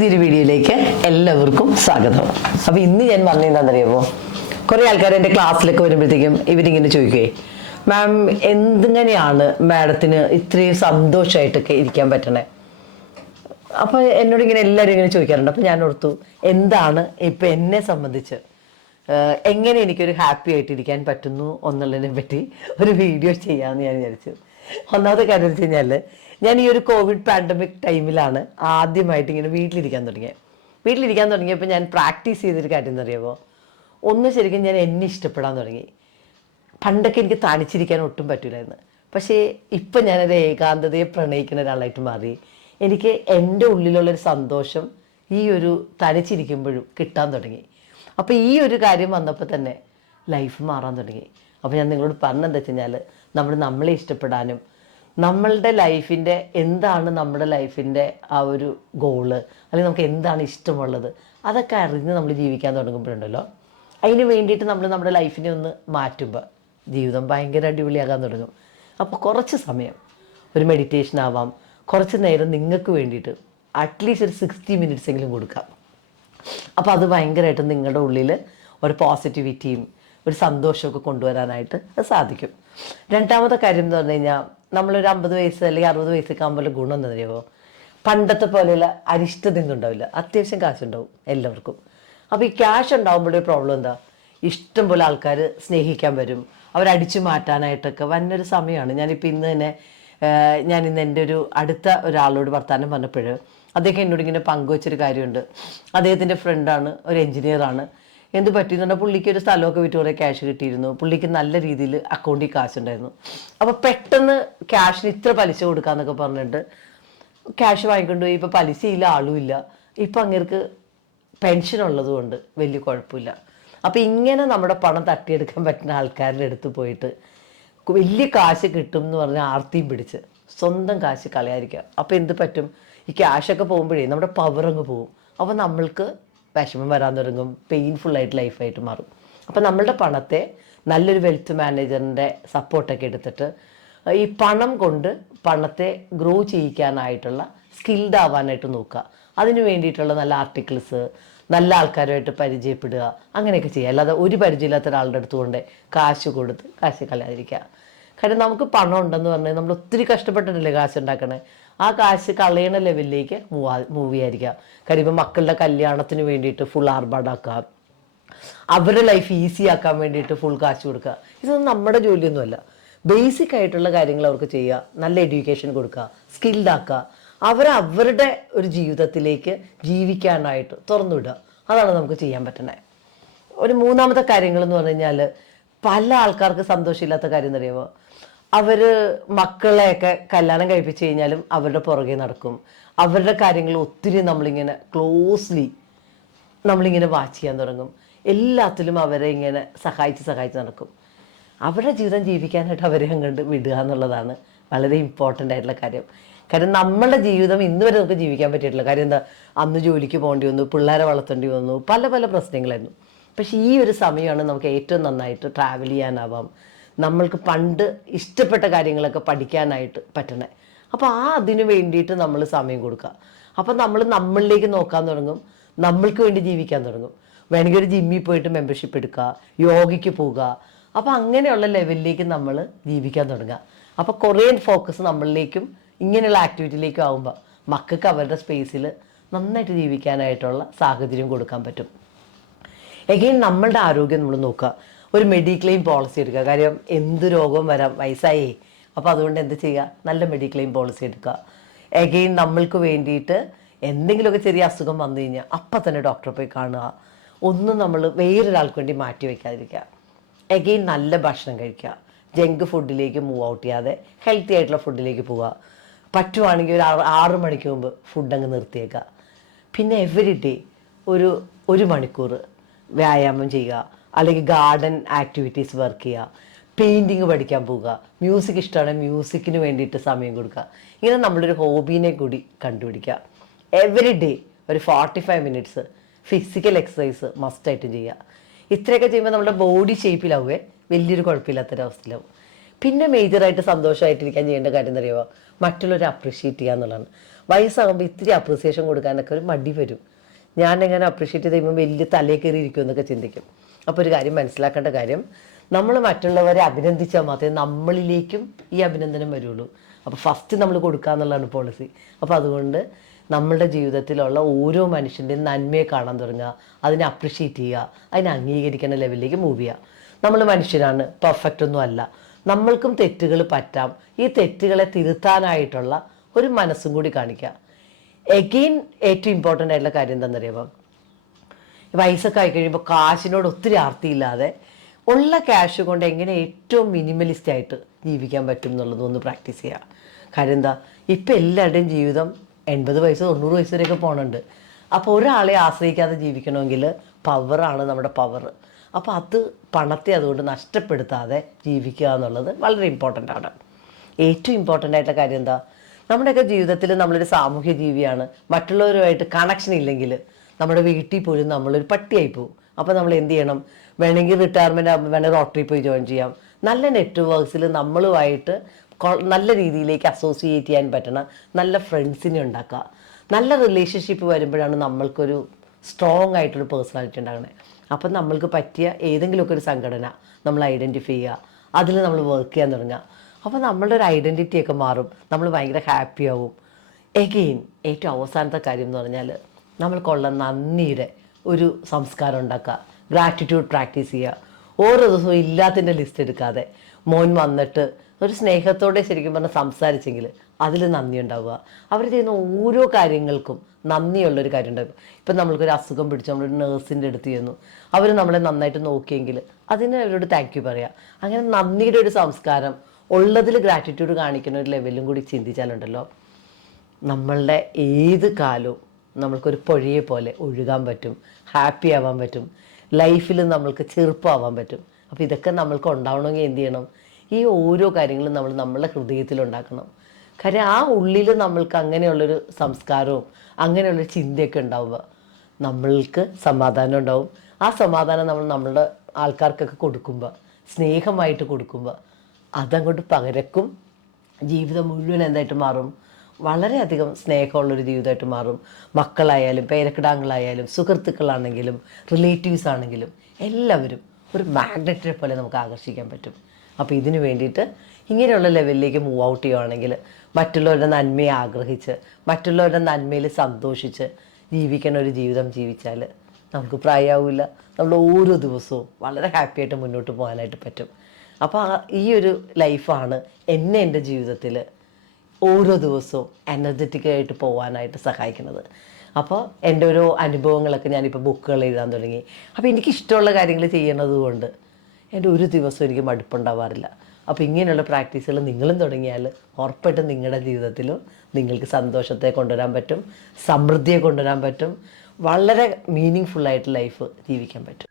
പുതിയൊരു വീഡിയോയിലേക്ക് എല്ലാവർക്കും സ്വാഗതം. അപ്പോൾ ഇന്ന് ഞാൻ പറഞ്ഞതെന്താണെന്നറിയാമോ കുറേ ആൾക്കാർ എന്റെ ക്ലാസ്സിലൊക്കെ വരുമ്പോഴത്തേക്കും ഇവരിങ്ങനെ ചോദിക്കുകയെ മാം എന്തിങ്ങനെയാണ് മാഡത്തിന് ഇത്രയും സന്തോഷമായിട്ടൊക്കെ ഇരിക്കാൻ പറ്റണേ? അപ്പോൾ എന്നോട് ഇങ്ങനെ എല്ലാവരും ഇങ്ങനെ ചോദിക്കാറുണ്ട്. അപ്പോൾ ഞാൻ ഓർത്തു എന്താണ് ഇപ്പം എന്നെ സംബന്ധിച്ച് എങ്ങനെ എനിക്കൊരു ഹാപ്പി ആയിട്ട് ഇരിക്കാൻ പറ്റുന്നു? എന്നുള്ളതിനെ പറ്റി ഒരു വീഡിയോ ചെയ്യാമെന്ന് ഞാൻ വിചാരിച്ചു. ഒന്നാമത്തെ കാര്യം വെച്ച് കഴിഞ്ഞാൽ ഞാൻ ഈ ഒരു കോവിഡ് പാൻഡമിക് ടൈമിലാണ് ആദ്യമായിട്ട് ഇങ്ങനെ വീട്ടിലിരിക്കാൻ തുടങ്ങിയത് വീട്ടിലിരിക്കാൻ തുടങ്ങിയപ്പോൾ ഞാൻ പ്രാക്ടീസ് ചെയ്തൊരു കാര്യം എന്നറിയാമോ ഒന്ന് ശരിക്കും ഞാൻ എന്നെ ഇഷ്ടപ്പെടാൻ തുടങ്ങി. പണ്ടൊക്കെ എനിക്ക് തണിച്ചിരിക്കാൻ ഒട്ടും പറ്റില്ലായിരുന്നു പക്ഷേ ഇപ്പം ഞാനൊരു ഏകാന്തതയെ പ്രണയിക്കുന്ന ഒരാളായിട്ട് മാറി. എനിക്ക് എന്റെ ഉള്ളിലുള്ളൊരു സന്തോഷം ഈ ഒരു തനിച്ചിരിക്കുമ്പോഴും കിട്ടാൻ തുടങ്ങി. അപ്പോൾ ഈ ഒരു കാര്യം വന്നപ്പോൾ തന്നെ ലൈഫ് മാറാൻ തുടങ്ങി. അപ്പോൾ ഞാൻ നിങ്ങളോട് പറഞ്ഞെന്താ വെച്ച് കഴിഞ്ഞാൽ നമ്മൾ നമ്മളെ ഇഷ്ടപ്പെടാനും നമ്മളുടെ ലൈഫിന്റെ എന്താണ് നമ്മുടെ ലൈഫിന്റെ ആ ഒരു ഗോൾ? അല്ലെങ്കിൽ നമുക്ക് എന്താണ് ഇഷ്ടമുള്ളത്? അതൊക്കെ അറിഞ്ഞ് നമ്മൾ ജീവിക്കാൻ തുടങ്ങുമ്പോഴുണ്ടല്ലോ. അതിന് വേണ്ടിയിട്ട് നമ്മൾ നമ്മുടെ ലൈഫിനെ ഒന്ന് മാറ്റുമ്പോൾ ജീവിതം ഭയങ്കര അടിപൊളിയാകാൻ തുടങ്ങും. അപ്പോൾ കുറച്ച് സമയം ഒരു മെഡിറ്റേഷൻ ആവാം. കുറച്ച് നേരം നിങ്ങൾക്ക് വേണ്ടിയിട്ട് അറ്റ്ലീസ്റ്റ് ഒരു സിക്സ്റ്റി മിനിറ്റ്സ് എങ്കിലും കൊടുക്കാം. അപ്പോൾ അത് ഭയങ്കരമായിട്ട് നിങ്ങളുടെ ഉള്ളിൽ ഒരു പോസിറ്റിവിറ്റിയും ഒരു സന്തോഷമൊക്കെ കൊണ്ടുവരാനായിട്ട് അത് സാധിക്കും. രണ്ടാമത്തെ കാര്യം എന്ന് പറഞ്ഞു കഴിഞ്ഞാൽ നമ്മളൊരു അമ്പത് വയസ്സ് അല്ലെങ്കിൽ അറുപത് വയസ്സൊക്കെ ആകുമ്പോൾ ഗുണം എന്താ അറിയുമോ പണ്ടത്തെ പോലെയുള്ള അരിഷ്ടതൊന്നും ഉണ്ടാവില്ല. അത്യാവശ്യം കാശുണ്ടാവും എല്ലാവർക്കും. അപ്പോൾ ഈ ക്യാഷ് ഉണ്ടാകുമ്പോഴൊരു പ്രോബ്ലം എന്താ? ഇഷ്ടം പോലെ ആൾക്കാർ സ്നേഹിക്കാൻ വരും. അവരടിച്ചു മാറ്റാനായിട്ടൊക്കെ വന്നൊരു സമയമാണ്. ഞാനിപ്പോൾ ഇന്ന് തന്നെ ഞാൻ ഇന്ന് എന്റെ ഒരു അടുത്ത ഒരാളോട് വർത്താനം പറഞ്ഞപ്പോൾ അദ്ദേഹം എന്നോട് ഇങ്ങനെ പങ്കുവച്ചൊരു കാര്യമുണ്ട്. അദ്ദേഹത്തിന്റെ ഫ്രണ്ടാണ് ഒരു എഞ്ചിനീയറാണ് എന്ത് പറ്റിയെന്ന് പുള്ളിക്ക് ഒരു സ്ഥലമൊക്കെ വിറ്റ് കുറേ ക്യാഷ് കിട്ടിയിരുന്നു. പുള്ളിക്ക് നല്ല രീതിയിൽ അക്കൗണ്ടിൽ കാശുണ്ടായിരുന്നു അപ്പോൾ പെട്ടെന്ന് ക്യാഷിന് ഇത്ര പലിശ കൊടുക്കാന്നൊക്കെ പറഞ്ഞിട്ട് ക്യാഷ് വാങ്ങിക്കൊണ്ട് പോയി. ഇപ്പോൾ പലിശയില്ല ആളുമില്ല ഇപ്പം അങ്ങേർക്ക് പെൻഷൻ ഉള്ളതുകൊണ്ട് വലിയ കുഴപ്പമില്ല. അപ്പോൾ ഇങ്ങനെ നമ്മുടെ പണം തട്ടിയെടുക്കാൻ പറ്റുന്ന ആൾക്കാരുടെ അടുത്ത് പോയിട്ട് വലിയ കാശ് കിട്ടും എന്ന് പറഞ്ഞാൽ ആർത്തിയും പിടിച്ച് സ്വന്തം കാശ് കളയാതിരിക്കുക. അപ്പോൾ എന്ത് പറ്റും? ഈ ക്യാഷൊക്കെ പോകുമ്പോഴേ നമ്മുടെ പവർ അങ്ങ് പോകും അപ്പോൾ നമ്മൾക്ക് വിഷമം വരാൻ തുടങ്ങും പെയിൻഫുൾ ആയിട്ട് ലൈഫായിട്ട് മാറും. അപ്പോൾ നമ്മളുടെ പണത്തെ നല്ലൊരു വെൽത്ത് മാനേജറിന്റെ സപ്പോർട്ടൊക്കെ എടുത്തിട്ട് ഈ പണം കൊണ്ട് പണത്തെ ഗ്രോ ചെയ്യിക്കാനായിട്ടുള്ള സ്കിൽഡ് ആവാനായിട്ട് നോക്കുക. അതിന് വേണ്ടിയിട്ടുള്ള നല്ല ആർട്ടിക്കിൾസ് നല്ല ആൾക്കാരുമായിട്ട് പരിചയപ്പെടുക അങ്ങനെയൊക്കെ ചെയ്യുക. അല്ലാതെ ഒരു പരിചയമില്ലാത്ത ഒരാളുടെ അടുത്ത് കൊണ്ട് കാശ് കൊടുത്ത് കാശ് കളയാതിരിക്കുക. കാര്യം നമുക്ക് പണം ഉണ്ടെന്ന് പറഞ്ഞാൽ നമ്മൾ ഒത്തിരി കഷ്ടപ്പെട്ടിട്ടല്ലേ കാശ് ഉണ്ടാക്കണേ? ആ കാശ് കളയണ ലെവലിലേക്ക് മൂവാ മൂവ് ചെയ്യാതിരിക്കുക. കാര്യം ഇപ്പം മക്കളുടെ കല്യാണത്തിന് വേണ്ടിയിട്ട് ഫുൾ ആർഭാടാക്കുക. അവരുടെ ലൈഫ് ഈസി ആക്കാൻ വേണ്ടിയിട്ട് ഫുൾ കാശ് കൊടുക്കുക. ഇതൊന്നും നമ്മുടെ ജോലിയൊന്നുമല്ല ബേസിക് ആയിട്ടുള്ള കാര്യങ്ങൾ അവർക്ക് ചെയ്യുക. നല്ല എഡ്യൂക്കേഷൻ കൊടുക്കുക. സ്കിൽഡ് ആക്കുക. അവരെ അവരുടെ ഒരു ജീവിതത്തിലേക്ക് ജീവിക്കാനായിട്ട് തുറന്നുവിടുക അതാണ് നമുക്ക് ചെയ്യാൻ പറ്റുന്നത്. ഒരു മൂന്നാമത്തെ കാര്യങ്ങൾ എന്ന് പറഞ്ഞു കഴിഞ്ഞാൽ പല ആൾക്കാർക്ക് സന്തോഷമില്ലാത്ത കാര്യം എന്നറിയാമോ അവർ മക്കളെയൊക്കെ കല്യാണം കഴിപ്പിച്ചു കഴിഞ്ഞാലും അവരുടെ പുറകെ നടക്കും. അവരുടെ കാര്യങ്ങൾ ഒത്തിരി നമ്മളിങ്ങനെ ക്ലോസ്ലി നമ്മളിങ്ങനെ വാച്ച് ചെയ്യാൻ തുടങ്ങും. എല്ലാത്തിലും അവരെ ഇങ്ങനെ സഹായിച്ച് സഹായിച്ച് നടക്കും. അവരുടെ ജീവിതം ജീവിക്കാനായിട്ട് അവരെ അങ്ങോട്ട് വിടുക എന്നുള്ളതാണ് വളരെ ഇമ്പോർട്ടന്റ് ആയിട്ടുള്ള കാര്യം. കാരണം നമ്മളുടെ ജീവിതം ഇന്ന് വരെ നമുക്ക് ജീവിക്കാൻ പറ്റിയിട്ടില്ല. കാര്യം എന്താ? അന്ന് ജോലിക്ക് പോകേണ്ടി വന്നു പിള്ളേരെ വളർത്തേണ്ടി വന്നു പല പല പ്രശ്നങ്ങളായിരുന്നു. പക്ഷേ ഈ ഒരു സമയമാണ് നമുക്ക് ഏറ്റവും നന്നായിട്ട് ട്രാവൽ ചെയ്യാനാവാം. നമ്മൾക്ക് പണ്ട് ഇഷ്ടപ്പെട്ട കാര്യങ്ങളൊക്കെ പഠിക്കാനായിട്ട് പറ്റണേ. അപ്പോൾ ആ അതിന് വേണ്ടിയിട്ട് നമ്മൾ സമയം കൊടുക്കുക അപ്പം നമ്മൾ നമ്മളിലേക്ക് നോക്കാൻ തുടങ്ങും. നമ്മൾക്ക് വേണ്ടി ജീവിക്കാൻ തുടങ്ങും. വേണമെങ്കിൽ ഒരു ജിമ്മിൽ പോയിട്ട് മെമ്പർഷിപ്പ് എടുക്കുക യോഗയ്ക്ക് പോവുക. അപ്പോൾ അങ്ങനെയുള്ള ലെവലിലേക്ക് നമ്മൾ ജീവിക്കാൻ തുടങ്ങുക. അപ്പോൾ കുറേ ഫോക്കസ് നമ്മളിലേക്കും ഇങ്ങനെയുള്ള ആക്ടിവിറ്റിയിലേക്കും ആകുമ്പോൾ മക്കൾക്ക് അവരുടെ സ്പേസിൽ നന്നായിട്ട് ജീവിക്കാനായിട്ടുള്ള സാഹചര്യം കൊടുക്കാൻ പറ്റും. എഗെയിൻ നമ്മളുടെ ആരോഗ്യം നമ്മൾ നോക്കുക ഒരു മെഡിക്ലെയിം പോളിസി എടുക്കുക. കാര്യം എന്ത് രോഗവും വരാം വയസ്സായി. അപ്പോൾ അതുകൊണ്ട് എന്ത് ചെയ്യുക? നല്ല മെഡിക്ലെയിം പോളിസി എടുക്കുക. എഗെയിൻ നമ്മൾക്ക് വേണ്ടിയിട്ട് എന്തെങ്കിലുമൊക്കെ ചെറിയ അസുഖം വന്നു കഴിഞ്ഞാൽ അപ്പം തന്നെ ഡോക്ടറെ പോയി കാണുക. ഒന്നും നമ്മൾ വേറൊരാൾക്ക് വേണ്ടി മാറ്റി വയ്ക്കാതിരിക്കുക. എഗെയിൻ നല്ല ഭക്ഷണം കഴിക്കുക. ജങ്ക് ഫുഡിലേക്ക് മൂവ് ഔട്ട് ചെയ്യാതെ ഹെൽത്തി ആയിട്ടുള്ള ഫുഡിലേക്ക് പോവുക. പറ്റുവാണെങ്കിൽ ഒരു ആറ് ആറ് മണിക്ക് മുമ്പ് ഫുഡ് അങ്ങ് നിർത്തിയേക്കുക. പിന്നെ എവറി ഡേ ഒരു ഒരു മണിക്കൂർ വ്യായാമം ചെയ്യുക. അല്ലെങ്കിൽ ഗാർഡൻ ആക്ടിവിറ്റീസ് വർക്ക് ചെയ്യുക. പെയിന്റിങ് പഠിക്കാൻ പോവുക. മ്യൂസിക് ഇഷ്ടമാണ്. മ്യൂസിക്കിന് വേണ്ടിയിട്ട് സമയം കൊടുക്കുക. ഇങ്ങനെ നമ്മളൊരു ഹോബീനെ കൂടി കണ്ടുപിടിക്കുക. എവറി ഡേ ഒരു forty five minutes physical exercise മസ്റ്റായിട്ട് ചെയ്യുക. ഇത്രയൊക്കെ ചെയ്യുമ്പോൾ നമ്മുടെ ബോഡി ഷേപ്പിലാവുകയെ വലിയൊരു കുഴപ്പമില്ലാത്തൊരവസ്ഥയിലാവും പിന്നെ മേജറായിട്ട് സന്തോഷമായിട്ടിരിക്കാൻ ചെയ്യേണ്ട കാര്യം എന്നറിയുമോ മറ്റുള്ളവരെ അപ്രീഷിയേറ്റ് ചെയ്യുക എന്നുള്ളതാണ്. വയസ്സാകുമ്പോൾ ഇത്തിരി അപ്രിസിയേഷൻ കൊടുക്കാനൊക്കെ ഒരു മടി വരും. ഞാൻ എങ്ങനെ അപ്രീഷിയേറ്റ് ചെയ്ത് കഴിയുമ്പോൾ വലിയ തലയിൽ കയറി ഇരിക്കും എന്നൊക്കെ ചിന്തിക്കും. അപ്പോൾ ഒരു കാര്യം മനസ്സിലാക്കേണ്ട കാര്യം നമ്മൾ മറ്റുള്ളവരെ അഭിനന്ദിച്ചാൽ മാത്രമേ നമ്മളിലേക്കും ഈ അഭിനന്ദനം വരുള്ളൂ. അപ്പോൾ ഫസ്റ്റ് നമ്മൾ കൊടുക്കുക എന്നുള്ളതാണ് പോളിസി അപ്പോൾ അതുകൊണ്ട് നമ്മളുടെ ജീവിതത്തിലുള്ള ഓരോ മനുഷ്യന്റെയും നന്മയെ കാണാൻ തുടങ്ങുക അതിനെ അപ്രിഷ്യേറ്റ് ചെയ്യുക അതിനെ അംഗീകരിക്കുന്ന ലെവലിലേക്ക് മൂവ് ചെയ്യുക. നമ്മൾ മനുഷ്യരാണ് പെർഫെക്റ്റ് ഒന്നും അല്ല. നമ്മൾക്കും തെറ്റുകൾ പറ്റാം. ഈ തെറ്റുകളെ തിരുത്താനായിട്ടുള്ള ഒരു മനസ്സും കൂടി കാണിക്കുക. എഗെയിൻ ഏറ്റവും ഇമ്പോർട്ടന്റ് ആയിട്ടുള്ള കാര്യം എന്താണെന്നറിയാമോ വയസ്സൊക്കെ ആയി കഴിയുമ്പോൾ കാശിനോട് ഒത്തിരി ആർത്തിയില്ലാതെ ഉള്ള ക്യാഷ് കൊണ്ട് എങ്ങനെ ഏറ്റവും മിനിമലിസ്റ്റ് ആയിട്ട് ജീവിക്കാൻ പറ്റും എന്നുള്ളത് ഒന്ന് പ്രാക്ടീസ് ചെയ്യുക കാര്യം എന്താ? ഇപ്പം എല്ലാവരുടെയും ജീവിതം എൺപത് വയസ്സ് തൊണ്ണൂറ് വയസ്സ് വരെയൊക്കെ പോകണുണ്ട് അപ്പോൾ ഒരാളെ ആശ്രയിക്കാതെ ജീവിക്കണമെങ്കിൽ പവറാണ് നമ്മുടെ പവർ അപ്പോൾ അത് പണത്തെ അതുകൊണ്ട് നഷ്ടപ്പെടുത്താതെ ജീവിക്കുക എന്നുള്ളത് വളരെ ഇമ്പോർട്ടന്റ് ആണ്. ഏറ്റവും ഇമ്പോർട്ടന്റ് ആയിട്ടുള്ള കാര്യം എന്താ? നമ്മുടെയൊക്കെ ജീവിതത്തിൽ നമ്മളൊരു സാമൂഹ്യ ജീവിയാണ്. മറ്റുള്ളവരുമായിട്ട് കണക്ഷൻ ഇല്ലെങ്കിൽ നമ്മുടെ വീട്ടിൽ പോലും നമ്മളൊരു പട്ടിയായി പോകും. അപ്പോൾ നമ്മൾ എന്ത് ചെയ്യണം? വേണമെങ്കിൽ റിട്ടയർമെന്റ് ആകുമ്പോൾ വേണമെങ്കിൽ റോട്ടറി പോയി ജോയിൻ ചെയ്യാം. നല്ല നെറ്റ്വർക്ക്സിൽ നമ്മളുമായിട്ട് നല്ല രീതിയിലേക്ക് അസോസിയേറ്റ് ചെയ്യാൻ പറ്റണം. നല്ല ഫ്രണ്ട്സിനെ ഉണ്ടാക്കുക. നല്ല റിലേഷൻഷിപ്പ് വരുമ്പോഴാണ് നമ്മൾക്കൊരു സ്ട്രോങ് ആയിട്ടൊരു പേഴ്സണാലിറ്റി ഉണ്ടാകുന്നത്. അപ്പം നമ്മൾക്ക് പറ്റിയ ഏതെങ്കിലുമൊക്കെ ഒരു സംഘടന നമ്മൾ ഐഡന്റിഫൈ ചെയ്യുക. അതിൽ നമ്മൾ വർക്ക് ചെയ്യാൻ തുടങ്ങുക. അപ്പോൾ നമ്മളുടെ ഒരു ഐഡന്റിറ്റിയൊക്കെ മാറും. നമ്മൾ ഭയങ്കര ഹാപ്പിയാവും എഗെയിൻ ഏറ്റവും അവസാനത്തെ കാര്യം എന്ന് പറഞ്ഞാൽ നമ്മൾക്കുള്ള നന്ദിയുടെ ഒരു സംസ്കാരം ഉണ്ടാക്കുക. ഗ്രാറ്റിറ്റ്യൂഡ് പ്രാക്ടീസ് ചെയ്യുക. ഓരോ ദിവസവും ഇല്ലാത്തതിന്റെ ലിസ്റ്റ് എടുക്കാതെ മോൻ വന്നിട്ട് ഒരു സ്നേഹത്തോടെ ശരിക്കും പറഞ്ഞാൽ സംസാരിച്ചെങ്കിൽ അതിൽ നന്ദി ഉണ്ടാവുക. അവർ ചെയ്യുന്ന ഓരോ കാര്യങ്ങൾക്കും നന്ദിയുള്ളൊരു കാര്യം ഉണ്ടാവും ഇപ്പം നമ്മൾക്കൊരു അസുഖം പിടിച്ച് നമ്മളൊരു നേഴ്സിന്റെ അടുത്ത് ചെയ്യുന്നു അവർ നമ്മളെ നന്നായിട്ട് നോക്കിയെങ്കിൽ അതിന് അവരോട് താങ്ക് യു പറയാം. അങ്ങനെ നന്ദിയുടെ ഒരു സംസ്കാരം ഉള്ളതിൽ ഗ്രാറ്റിറ്റ്യൂഡ് കാണിക്കുന്ന ഒരു ലെവലും കൂടി ചിന്തിച്ചാലുണ്ടല്ലോ. നമ്മളുടെ ഏത് കാലവും നമ്മൾക്കൊരു പൊഴിയെ പോലെ ഒഴുകാൻ പറ്റും ഹാപ്പി ആവാൻ പറ്റും ലൈഫിൽ നമ്മൾക്ക് ചെറുപ്പമാവാൻ പറ്റും. അപ്പോൾ ഇതൊക്കെ നമ്മൾക്ക് ഉണ്ടാവണമെങ്കിൽ എന്ത് ചെയ്യണം? ഈ ഓരോ കാര്യങ്ങളും നമ്മൾ നമ്മളുടെ ഹൃദയത്തിൽ ഉണ്ടാക്കണം. കാര്യം ആ ഉള്ളിൽ നമ്മൾക്ക് അങ്ങനെയുള്ളൊരു സംസ്കാരവും അങ്ങനെയുള്ളൊരു ചിന്തയൊക്കെ ഉണ്ടാവുക. നമ്മൾക്ക് സമാധാനം ഉണ്ടാവും. ആ സമാധാനം നമ്മൾ നമ്മളുടെ ആൾക്കാർക്കൊക്കെ കൊടുക്കുമ്പോൾ സ്നേഹമായിട്ട് കൊടുക്കുമ്പോൾ അതങ്ങോട്ട് പകരക്കും. ജീവിതം മുഴുവൻ എന്തായിട്ട് മാറും? വളരെയധികം സ്നേഹമുള്ളൊരു ജീവിതമായിട്ട് മാറും. മക്കളായാലും പേരക്കിടാങ്ങളായാലും സുഹൃത്തുക്കളാണെങ്കിലും റിലേറ്റീവ്സ് ആണെങ്കിലും എല്ലാവരും ഒരു മാഗ്നറ്റിനെ പോലെ നമുക്ക് ആകർഷിക്കാൻ പറ്റും. അപ്പോൾ ഇതിനു വേണ്ടിയിട്ട് ഇങ്ങനെയുള്ള ലെവലിലേക്ക് മൂവ് ഔട്ട് ചെയ്യുകയാണെങ്കിൽ മറ്റുള്ളവരുടെ നന്മയെ ആഗ്രഹിച്ച് മറ്റുള്ളവരുടെ നന്മയിൽ സന്തോഷിച്ച് ജീവിക്കണ ഒരു ജീവിതം ജീവിച്ചാൽ നമുക്ക് പ്രായമാവില്ല നമ്മൾ ഓരോ ദിവസവും വളരെ ഹാപ്പി ആയിട്ട് മുന്നോട്ട് പോകാനായിട്ട് പറ്റും. അപ്പോൾ ഈ ഒരു ലൈഫാണ് എന്നെ എന്റെ ജീവിതത്തിൽ ഓരോ ദിവസവും എനർജറ്റിക് ആയിട്ട് പോകാനായിട്ട് സഹായിക്കുന്നത്. അപ്പോൾ എന്റെ ഓരോ അനുഭവങ്ങളൊക്കെ ഞാനിപ്പോൾ ബുക്കുകൾ എഴുതാൻ തുടങ്ങി. അപ്പോൾ എനിക്ക് ഇഷ്ടമുള്ള കാര്യങ്ങൾ ചെയ്യണത് കൊണ്ട് എന്റെ ഒരു ദിവസം എനിക്ക് മടുപ്പുണ്ടാവാറില്ല. അപ്പോൾ ഇങ്ങനെയുള്ള പ്രാക്ടീസുകൾ നിങ്ങളും തുടങ്ങിയാൽ ഉറപ്പായിട്ടും നിങ്ങളുടെ ജീവിതത്തിലും നിങ്ങൾക്ക് സന്തോഷത്തെ കൊണ്ടുവരാൻ പറ്റും സമൃദ്ധിയെ കൊണ്ടുവരാൻ പറ്റും വളരെ മീനിങ് ഫുള്ളായിട്ട് ലൈഫ് ജീവിക്കാൻ പറ്റും.